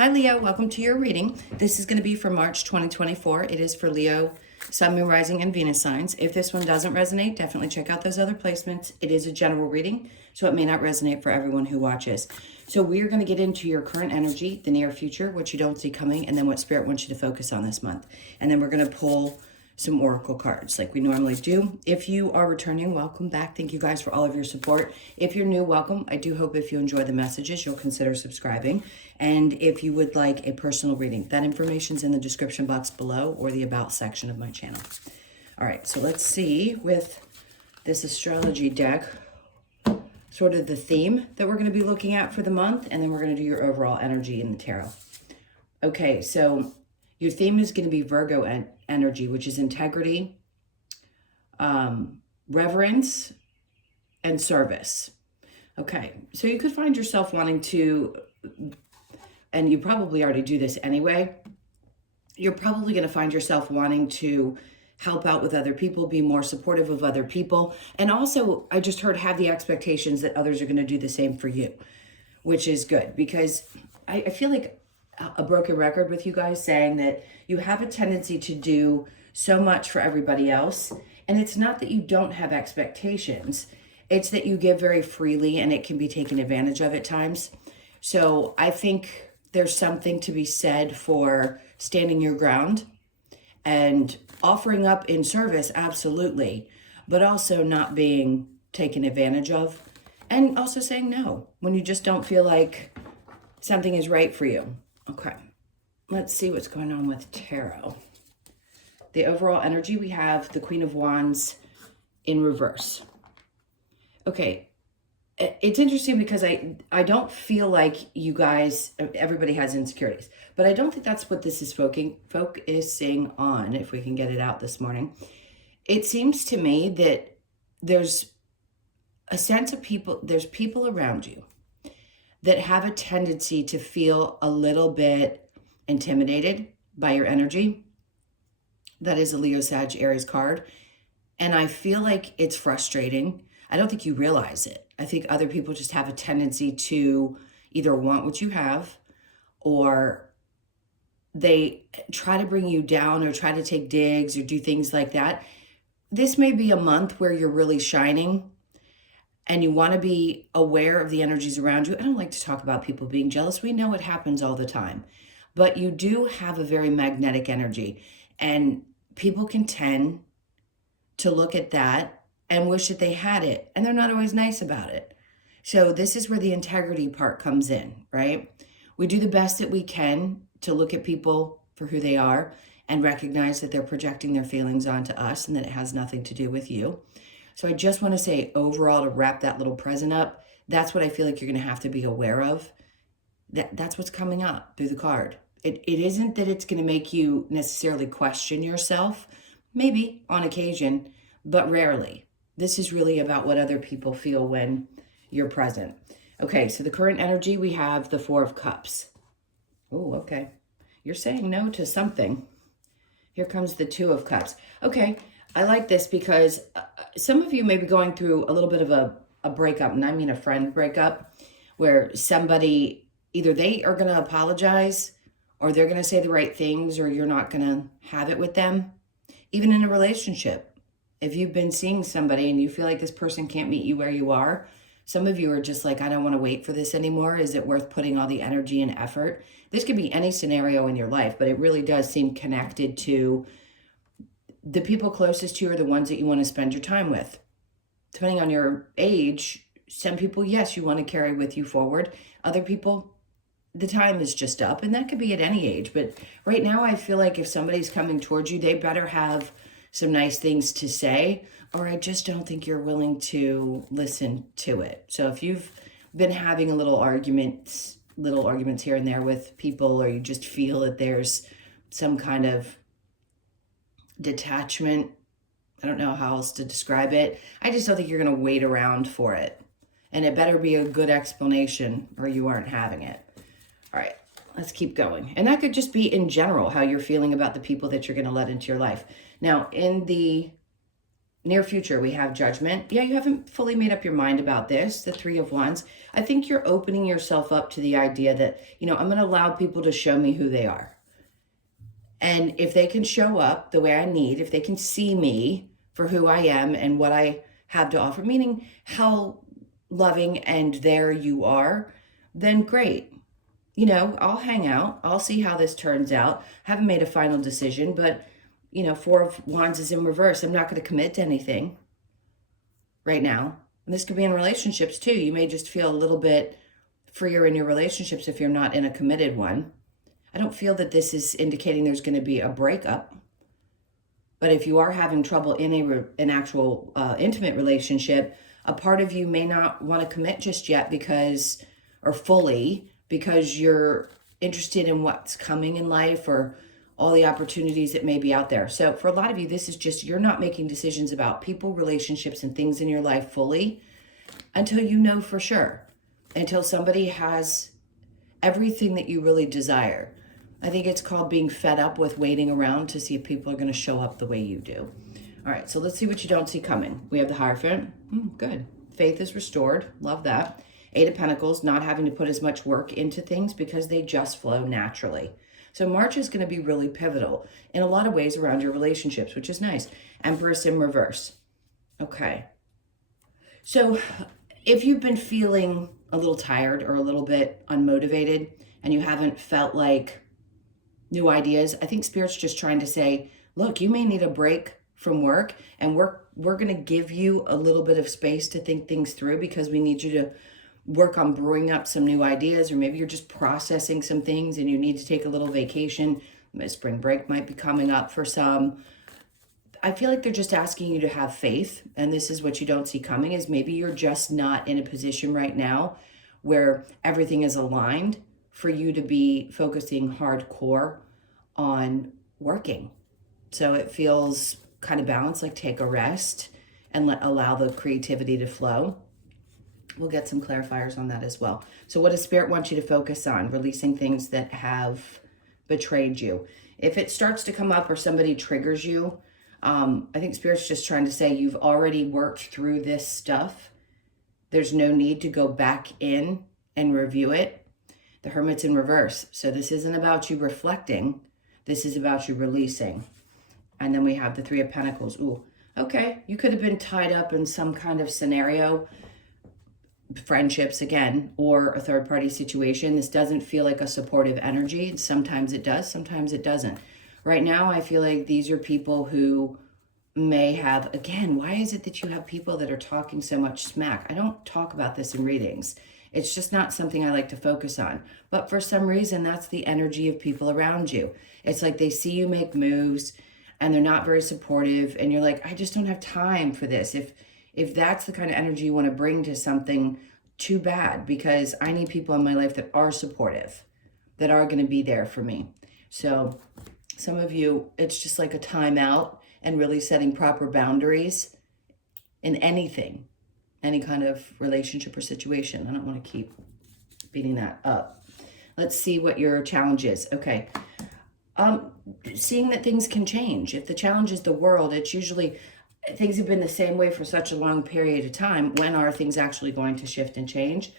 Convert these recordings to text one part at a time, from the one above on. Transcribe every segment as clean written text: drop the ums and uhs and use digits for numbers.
Hi Leo, welcome to your reading. This is going to be for March 2024. It is for Leo, Sun, Moon, Rising, and Venus signs. If this one doesn't resonate, definitely check out those other placements. It is a general reading, so it may not resonate for everyone who watches. So we're going to get into your current energy, the near future, what you don't see coming, and then what Spirit wants you to focus on this month. And then we're going to pull some oracle cards like we normally do. If you are returning, welcome back. Thank you guys for all of your support. If you're new, welcome. I do hope if you enjoy the messages, you'll consider subscribing. And if you would like a personal reading, that information's in the description box below or the about section of my channel. All right, so let's see with this astrology deck, sort of the theme that we're going to be looking at for the month, and then we're going to do your overall energy in the tarot. Okay, so your theme is going to be Virgo energy, which is integrity, reverence, and service. Okay, so you could find yourself wanting to, and you probably already do this anyway, you're probably going to find yourself wanting to help out with other people, be more supportive of other people. And also, I just heard, have the expectations that others are going to do the same for you, which is good, because I feel like a broken record with you guys saying that you have a tendency to do so much for everybody else. And it's not that you don't have expectations. It's that you give very freely and it can be taken advantage of at times. So I think there's something to be said for standing your ground and offering up in service, absolutely, but also not being taken advantage of, and also saying no when you just don't feel like something is right for you. Okay, let's see what's going on with tarot. The overall energy, we have the Queen of Wands in reverse. Okay, it's interesting because I don't feel like you guys, everybody has insecurities, but I don't think that's what this is focusing on, if we can get it out this morning. It seems to me that there's a sense of people, there's people around you that have a tendency to feel a little bit intimidated by your energy. That is a Leo, Sag, Aries card. And I feel like it's frustrating. I don't think you realize it. I think other people just have a tendency to either want what you have, or they try to bring you down or try to take digs or do things like that. This may be a month where you're really shining and you want to be aware of the energies around you. I don't like to talk about people being jealous. We know it happens all the time. But you do have a very magnetic energy. And people can tend to look at that and wish that they had it. And they're not always nice about it. So this is where the integrity part comes in, right? We do the best that we can to look at people for who they are and recognize that they're projecting their feelings onto us and that it has nothing to do with you. So I just want to say overall, to wrap that little present up, that's what I feel like you're going to have to be aware of. That's what's coming up through the card. It isn't that it's going to make you necessarily question yourself, maybe on occasion, but rarely. This is really about what other people feel when you're present. Okay, so the current energy, we have the Four of Cups. Oh, okay. You're saying no to something. Here comes the Two of Cups. Okay, I like this because some of you may be going through a little bit of a breakup, and I mean a friend breakup, where somebody, either they are going to apologize or they're going to say the right things, or you're not going to have it with them. Even in a relationship, if you've been seeing somebody and you feel like this person can't meet you where you are, some of you are just like, I don't want to wait for this anymore. Is it worth putting all the energy and effort? This could be any scenario in your life, but it really does seem connected to the people closest to you are the ones that you want to spend your time with. Depending on your age, some people, yes, you want to carry with you forward. Other people, the time is just up, and that could be at any age. But right now, I feel like if somebody's coming towards you, they better have some nice things to say, or I just don't think you're willing to listen to it. So if you've been having little arguments here and there with people, or you just feel that there's some kind of detachment, I don't know how else to describe it. I just don't think you're going to wait around for it. And it better be a good explanation or you aren't having it. All right, let's keep going. And that could just be in general how you're feeling about the people that you're going to let into your life. Now, in the Near future, we have Judgment. Yeah, you haven't fully made up your mind about this, the Three of Wands. I think you're opening yourself up to the idea that, I'm going to allow people to show me who they are. And if they can show up the way I need, if they can see me for who I am and what I have to offer, meaning how loving and there you are, then great. I'll hang out. I'll see how this turns out. Haven't made a final decision, but, Four of Wands is in reverse. I'm not going to commit to anything right now. And this could be in relationships too. You may just feel a little bit freer in your relationships if you're not in a committed one. I don't feel that this is indicating there's going to be a breakup. But if you are having trouble in an actual intimate relationship, a part of you may not want to commit just yet fully because you're interested in what's coming in life or all the opportunities that may be out there. So for a lot of you, this is just, you're not making decisions about people, relationships, and things in your life fully until you know for sure, until somebody has everything that you really desire. I think it's called being fed up with waiting around to see if people are going to show up the way you do. All right, so let's see what you don't see coming. We have the Hierophant. Good. Faith is restored. Love that. Eight of Pentacles, not having to put as much work into things because they just flow naturally. So March is going to be really pivotal in a lot of ways around your relationships, which is nice. Empress in reverse. Okay. So if you've been feeling a little tired or a little bit unmotivated and you haven't felt like new ideas, I think Spirit's just trying to say, look, you may need a break from work, and we're going to give you a little bit of space to think things through because we need you to work on brewing up some new ideas, or maybe you're just processing some things and you need to take a little vacation. Spring break might be coming up for some. I feel like they're just asking you to have faith, and this is what you don't see coming, is maybe you're just not in a position right now where everything is aligned for you to be focusing hardcore on working. So it feels kind of balanced, like take a rest and allow the creativity to flow. We'll get some clarifiers on that as well. So what does Spirit want you to focus on? Releasing things that have betrayed you. If it starts to come up or somebody triggers you, I think Spirit's just trying to say you've already worked through this stuff. There's no need to go back in and review it. The Hermit's in reverse. So this isn't about you reflecting. This is about you releasing. And then we have the Three of Pentacles. Ooh, okay. You could have been tied up in some kind of scenario, friendships again, or a third party situation. This doesn't feel like a supportive energy. Sometimes it does, sometimes it doesn't. Right now, I feel like these are people who may have, again, why is it that you have people that are talking so much smack? I don't talk about this in readings. It's just not something I like to focus on. But for some reason, that's the energy of people around you. It's like they see you make moves and they're not very supportive. And you're like, I just don't have time for this. If that's the kind of energy you want to bring to something, too bad, because I need people in my life that are supportive, that are going to be there for me. So some of you, it's just like a timeout and really setting proper boundaries in anything, any kind of relationship or situation. I don't want to keep beating that up. Let's see what your challenge is. Okay. Seeing that things can change. If the challenge is the world, it's usually things have been the same way for such a long period of time. When are things actually going to shift and change?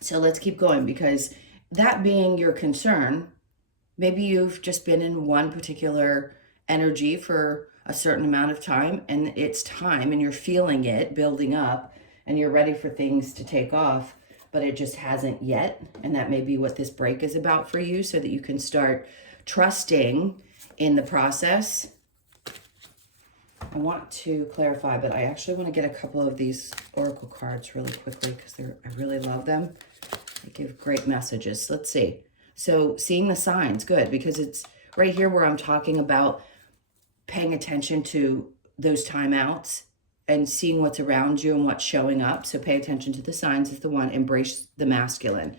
So let's keep going, because that being your concern, maybe you've just been in one particular energy for a certain amount of time, and it's time and you're feeling it building up and you're ready for things to take off, but it just hasn't yet. And that may be what this break is about for you, so that you can start trusting in the process. I want to clarify, but I actually want to get a couple of these oracle cards really quickly because I really love them. They give great messages. Let's see. So seeing the signs, good, because it's right here where I'm talking about paying attention to those timeouts and seeing what's around you and what's showing up. So pay attention to the signs is the one. Embrace the masculine.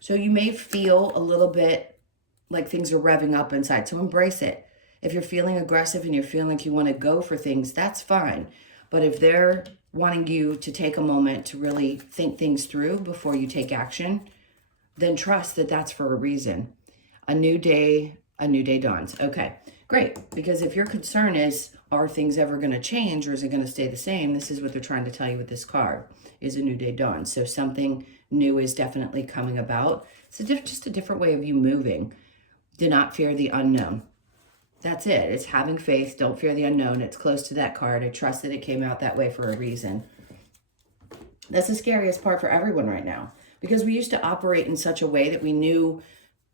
So you may feel a little bit like things are revving up inside. So embrace it. If you're feeling aggressive and you're feeling like you want to go for things, that's fine. But if they're wanting you to take a moment to really think things through before you take action, then trust that that's for a reason. A new day dawns. Okay, great. Because if your concern is, are things ever going to change, or is it going to stay the same? This is what they're trying to tell you with this card, is a new day dawn. So something new is definitely coming about. It's just a different way of you moving. Do not fear the unknown. That's it. It's having faith. Don't fear the unknown. It's close to that card. I trust that it came out that way for a reason. That's the scariest part for everyone right now, because we used to operate in such a way that we knew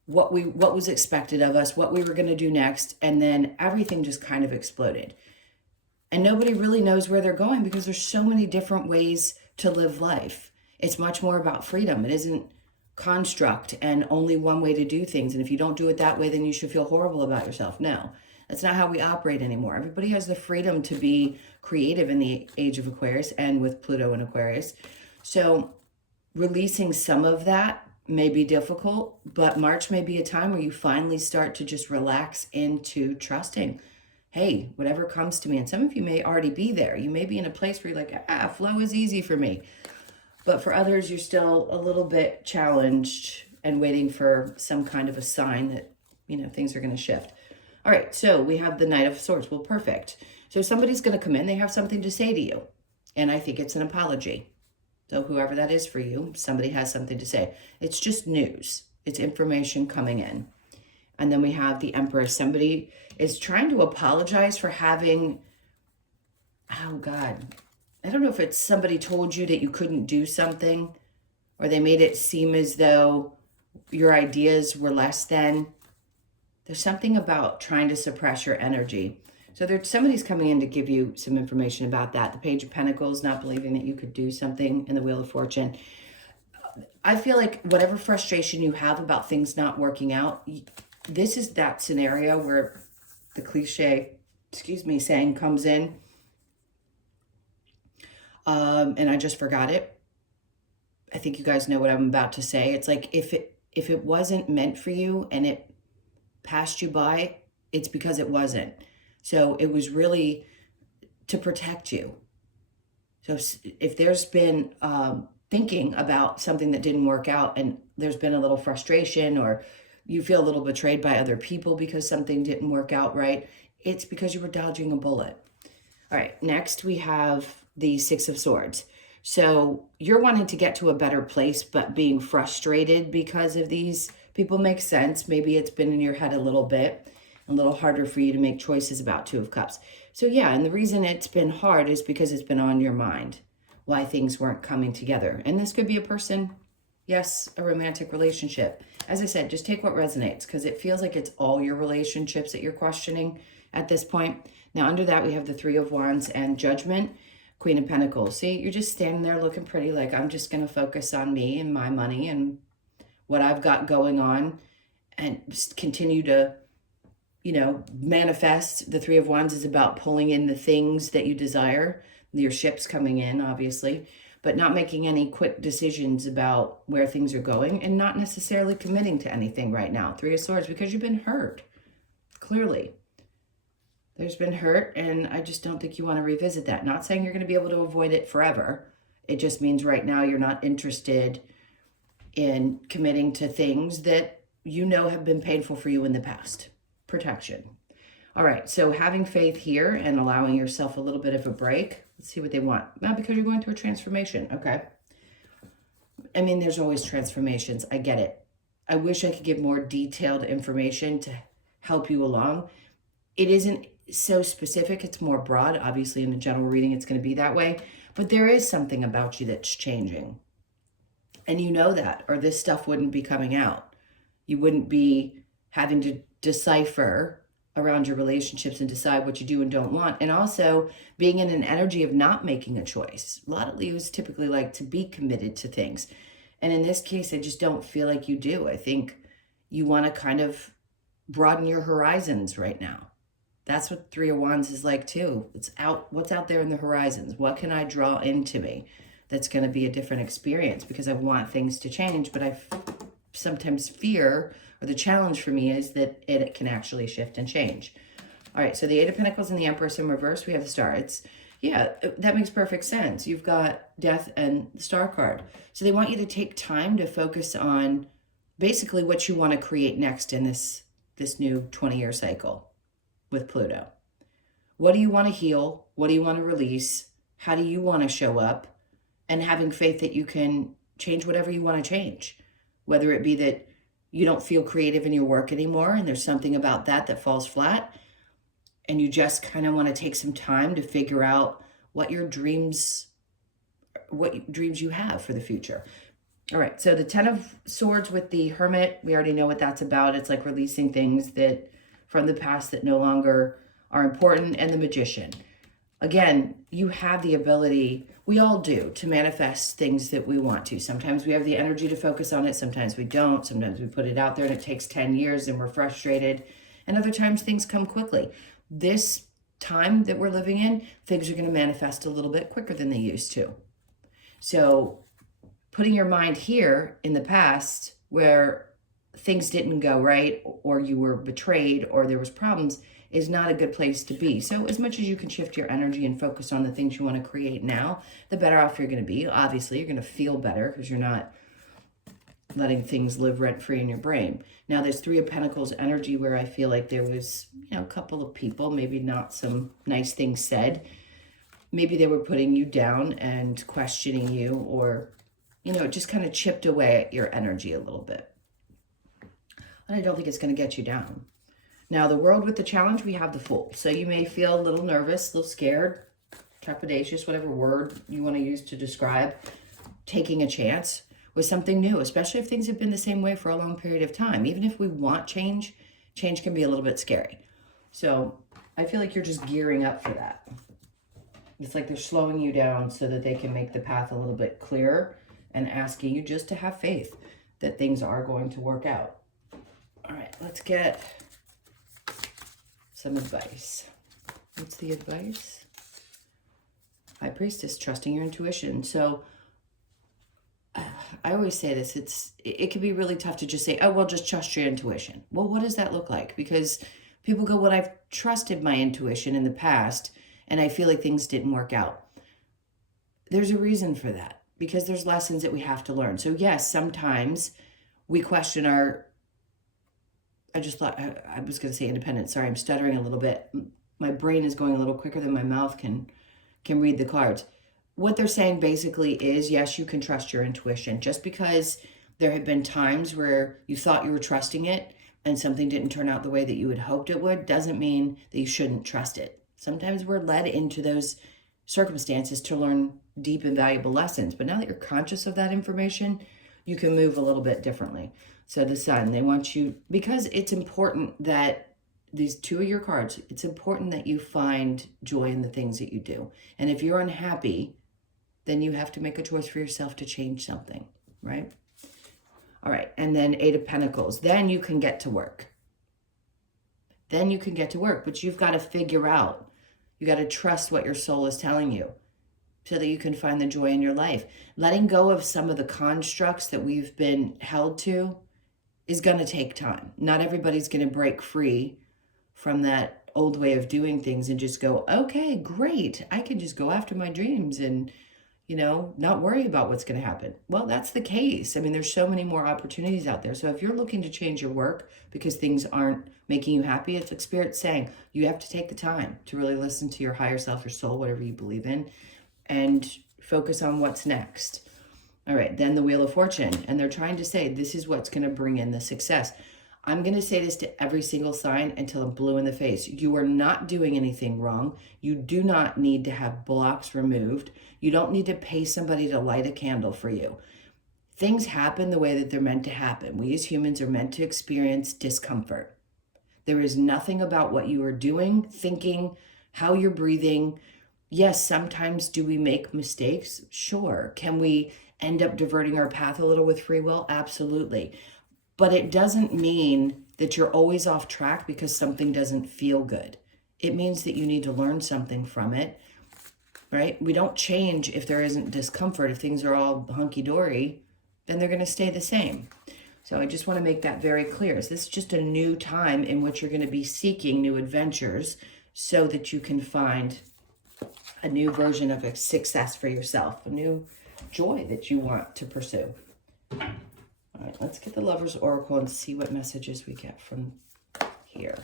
what was expected of us, what we were going to do next, and then everything just kind of exploded. And nobody really knows where they're going because there's so many different ways to live life. It's much more about freedom. It isn't construct and only one way to do things. And if you don't do it that way, then you should feel horrible about yourself. No, that's not how we operate anymore. Everybody has the freedom to be creative in the age of Aquarius and with Pluto in Aquarius. So releasing some of that may be difficult, but March may be a time where you finally start to just relax into trusting. Hey, whatever comes to me. And some of you may already be there. You may be in a place where you're like, flow is easy for me. But for others, you're still a little bit challenged and waiting for some kind of a sign that, things are going to shift. All right, so we have the Knight of Swords. Well, perfect. So somebody's going to come in. They have something to say to you. And I think it's an apology. So whoever that is for you, somebody has something to say. It's just news. It's information coming in. And then we have the Empress. Somebody is trying to apologize for having, oh God, I don't know if it's somebody told you that you couldn't do something, or they made it seem as though your ideas were less than. There's something about trying to suppress your energy. So somebody's coming in to give you some information about that. The Page of Pentacles, not believing that you could do something, in the Wheel of Fortune. I feel like whatever frustration you have about things not working out, this is that scenario where the cliche, saying comes in. And I just forgot it. I think you guys know what I'm about to say. It's like if it wasn't meant for you and it passed you by, it's because it wasn't. So it was really to protect you. So if there's been thinking about something that didn't work out and there's been a little frustration, or you feel a little betrayed by other people because something didn't work out right, it's because you were dodging a bullet. All right, next we have the Six of Swords. So you're wanting to get to a better place, but being frustrated because of these people makes sense. Maybe it's been in your head a little harder for you to make choices about. Two of Cups. So yeah, and the reason it's been hard is because it's been on your mind, why things weren't coming together. And this could be a person, yes, a romantic relationship. As I said, just take what resonates, because it feels like it's all your relationships that you're questioning at this point. Now, under that, we have the Three of Wands and Judgment, Queen of Pentacles. See, you're just standing there looking pretty, like, I'm just going to focus on me and my money and what I've got going on, and just continue to, manifest. The Three of Wands is about pulling in the things that you desire. Your ship's coming in, obviously, but not making any quick decisions about where things are going, and not necessarily committing to anything right now. Three of Swords, because you've been hurt. Clearly, there's been hurt, and I just don't think you want to revisit that. Not saying you're going to be able to avoid it forever. It just means right now you're not interested in committing to things that have been painful for you in the past. Protection. All right, so having faith here and allowing yourself a little bit of a break. Let's see what they want. Not because you're going through a transformation, okay? I mean, there's always transformations. I get it. I wish I could give more detailed information to help you along. It isn't so specific. It's more broad. Obviously, in a general reading, it's going to be that way. But there is something about you that's changing. And you know that, or this stuff wouldn't be coming out. You wouldn't be having to decipher around your relationships and decide what you do and don't want. And also being in an energy of not making a choice. A lot of Leos typically like to be committed to things. And in this case, I just don't feel like you do. I think you want to kind of broaden your horizons right now. That's what Three of Wands is like too. It's what's out there in the horizons. What can I draw into me that's going to be a different experience? Because I want things to change, but I sometimes fear, or the challenge for me is that it can actually shift and change. All right, so the Eight of Pentacles and the Empress in reverse, we have the Star. That makes perfect sense. You've got Death and the Star card. So they want you to take time to focus on basically what you want to create next in this new 20-year cycle with Pluto. What do you want to heal? What do you want to release? How do you want to show up? And having faith that you can change whatever you want to change, whether it be that you don't feel creative in your work anymore and there's something about that that falls flat, and you just kind of want to take some time to figure out what dreams you have for the future. All right, so the 10 of Swords with the Hermit, we already know what that's about. It's like releasing things that from the past that no longer are important. And the Magician. Again, you have the ability, we all do, to manifest things that we want to. Sometimes we have the energy to focus on it. Sometimes we don't. Sometimes we put it out there and it takes 10 years and we're frustrated. And other times things come quickly. This time that we're living in, things are going to manifest a little bit quicker than they used to. So putting your mind here in the past where things didn't go right or you were betrayed or there was problems is not a good place to be. So as much as you can shift your energy and focus on the things you want to create now, the better off you're going to be. Obviously, you're going to feel better because you're not letting things live rent-free in your brain. Now, there's 3 of Pentacles energy where I feel like there was, a couple of people, maybe not some nice things said. Maybe they were putting you down and questioning you, or, it just kind of chipped away at your energy a little bit. And I don't think it's going to get you down. Now, the World with the Challenge, we have the Fool. So you may feel a little nervous, a little scared, trepidatious, whatever word you want to use to describe taking a chance with something new, especially if things have been the same way for a long period of time. Even if we want change, change can be a little bit scary. So I feel like you're just gearing up for that. It's like they're slowing you down so that they can make the path a little bit clearer and asking you just to have faith that things are going to work out. All right, let's get some advice. What's the advice? High Priestess, trusting your intuition. So I always say this, it can be really tough to just say, oh, well, just trust your intuition. Well, what does that look like? Because people go, well, I've trusted my intuition in the past and I feel like things didn't work out. There's a reason for that, because there's lessons that we have to learn. So yes, sometimes we question I was going to say independence. Sorry, I'm stuttering a little bit. My brain is going a little quicker than my mouth can read the cards. What they're saying basically is, yes, you can trust your intuition. Just because there have been times where you thought you were trusting it and something didn't turn out the way that you had hoped it would, doesn't mean that you shouldn't trust it. Sometimes we're led into those circumstances to learn deep and valuable lessons. But now that you're conscious of that information, you can move a little bit differently. So the Sun, they want you, because it's important that these 2 of your cards, it's important that you find joy in the things that you do. And if you're unhappy, then you have to make a choice for yourself to change something, right? All right, and then 8 of Pentacles. Then you can get to work. Then you can get to work, but you've got to figure out, you got to trust what your soul is telling you so that you can find the joy in your life. Letting go of some of the constructs that we've been held to is going to take time. Not everybody's going to break free from that old way of doing things and just go, okay, great, I can just go after my dreams and, not worry about what's going to happen. Well, that's the case. I mean, there's so many more opportunities out there. So if you're looking to change your work because things aren't making you happy, it's like Spirit's saying, you have to take the time to really listen to your higher self, your soul, whatever you believe in, and focus on what's next. All right, then the Wheel of Fortune. And they're trying to say, this is what's going to bring in the success. I'm going to say this to every single sign until I'm blue in the face. You are not doing anything wrong. You do not need to have blocks removed. You don't need to pay somebody to light a candle for you. Things happen the way that they're meant to happen. We as humans are meant to experience discomfort. There is nothing about what you are doing, thinking, how you're breathing. Yes, sometimes do we make mistakes? Sure. Can we end up diverting our path a little with free will? Absolutely. But it doesn't mean that you're always off track because something doesn't feel good. It means that you need to learn something from it, right? We don't change if there isn't discomfort. If things are all hunky-dory, then they're going to stay the same. So I just want to make that very clear. So this is just a new time in which you're going to be seeking new adventures so that you can find a new version of a success for yourself, a new joy that you want to pursue. All right, let's get the Lover's Oracle and see what messages we get from here.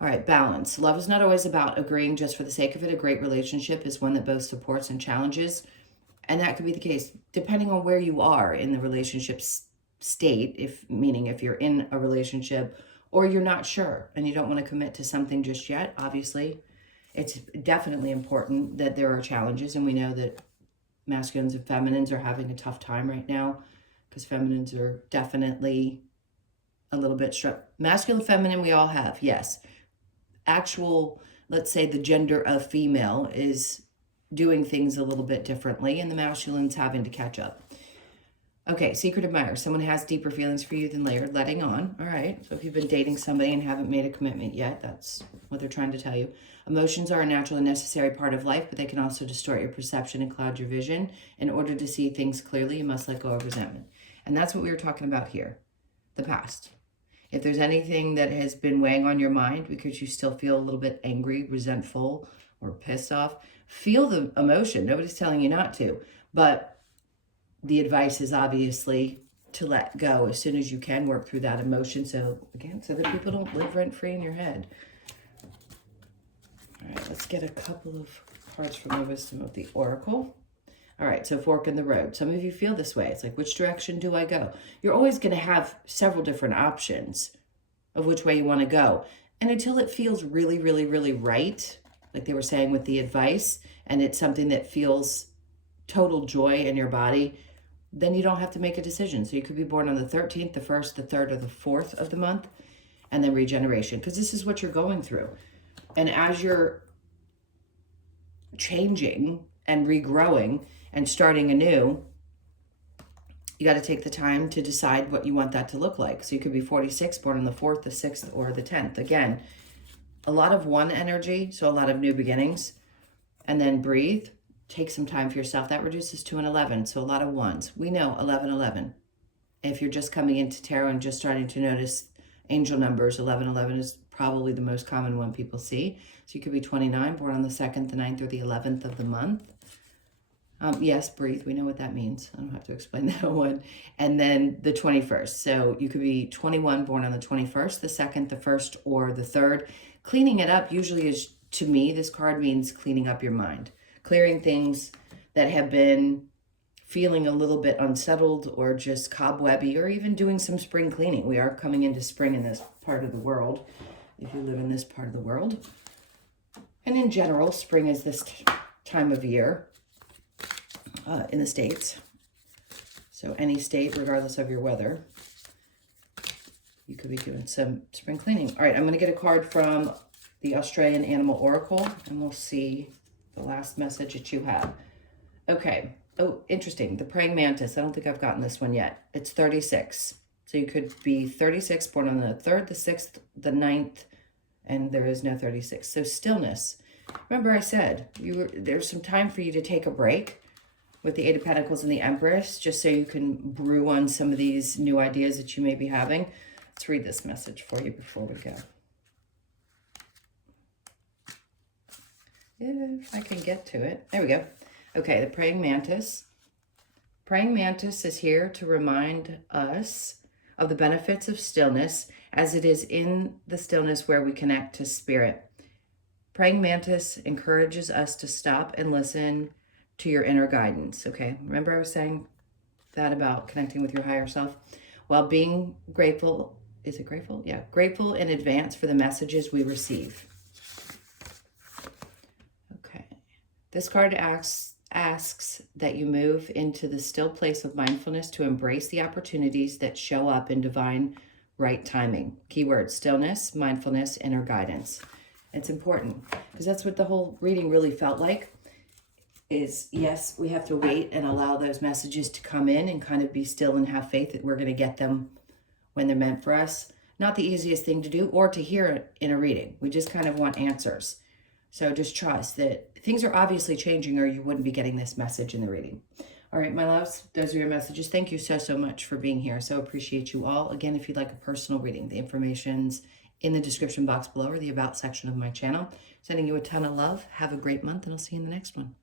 All right, balance. Love is not always about agreeing just for the sake of it. A great relationship is one that both supports and challenges. And that could be the case depending on where you are in the relationship state, meaning if you're in a relationship or you're not sure and you don't want to commit to something just yet. Obviously, it's definitely important that there are challenges, and we know that masculines and feminines are having a tough time right now because feminines are definitely a little bit masculine, feminine, we all have, yes. Actual, let's say the gender of female is doing things a little bit differently, and the masculine's having to catch up. Okay, secret admirer. Someone has deeper feelings for you than layered, letting on. All right, so if you've been dating somebody and haven't made a commitment yet, that's what they're trying to tell you. Emotions are a natural and necessary part of life, but they can also distort your perception and cloud your vision. In order to see things clearly, you must let go of resentment. And that's what we were talking about here, the past. If there's anything that has been weighing on your mind because you still feel a little bit angry, resentful, or pissed off, feel the emotion. Nobody's telling you not to. But the advice is obviously to let go as soon as you can, work through that emotion. So again, so that people don't live rent-free in your head. All right, let's get a couple of cards from the Wisdom of the Oracle. All right, so fork in the road. Some of you feel this way. It's like, which direction do I go? You're always going to have several different options of which way you want to go. And until it feels really, really, really right, like they were saying with the advice, and it's something that feels total joy in your body, then you don't have to make a decision. So you could be born on the 13th, the 1st, the 3rd, or the 4th of the month, and then regeneration, because this is what you're going through. And as you're changing and regrowing and starting anew, you got to take the time to decide what you want that to look like. So you could be 46, born on the 4th, the 6th, or the 10th. Again, a lot of one energy, so a lot of new beginnings. And then breathe. Take some time for yourself. That reduces to an 11, so a lot of ones. We know 11, 11. If you're just coming into tarot and just starting to notice angel numbers, 11, 11 is probably the most common one people see. So you could be 29, born on the 2nd, the 9th, or the 11th of the month. Yes, breathe. We know what that means. I don't have to explain that one. And then the 21st. So you could be 21, born on the 21st, the 2nd, the 1st, or the 3rd. Cleaning it up usually is, to me, this card means cleaning up your mind. Clearing things that have been feeling a little bit unsettled or just cobwebby, or even doing some spring cleaning. We are coming into spring in this part of the world, if you live in this part of the world. And in general, spring is this time of year. In the States. So any state, regardless of your weather, you could be doing some spring cleaning. All right, I'm going to get a card from the Australian Animal Oracle, and we'll see the last message that you have. Okay. Oh, interesting. The praying mantis. I don't think I've gotten this one yet. It's 36. So you could be 36, born on the 3rd, the 6th, the 9th, and there is no 36. So stillness. Remember I said there's some time for you to take a break with the 8 of Pentacles and the Empress, just so you can brew on some of these new ideas that you may be having. Let's read this message for you before we go. If I can get to it. There we go. Okay, the praying mantis. Praying mantis is here to remind us of the benefits of stillness, as it is in the stillness where we connect to spirit. Praying mantis encourages us to stop and listen to your inner guidance, okay? Remember I was saying that about connecting with your higher self? While being grateful, is it grateful? Yeah, grateful in advance for the messages we receive. Okay. This card asks that you move into the still place of mindfulness to embrace the opportunities that show up in divine right timing. Keyword, stillness, mindfulness, inner guidance. It's important because that's what the whole reading really felt like. Is yes, we have to wait and allow those messages to come in and kind of be still and have faith that we're going to get them when they're meant for us. Not the easiest thing to do or to hear in a reading. We just kind of want answers. So just trust that things are obviously changing or you wouldn't be getting this message in the reading. All right, my loves, those are your messages. Thank you so, so much for being here. So appreciate you all. Again, if you'd like a personal reading, the information's in the description box below or the about section of my channel. Sending you a ton of love. Have a great month and I'll see you in the next one.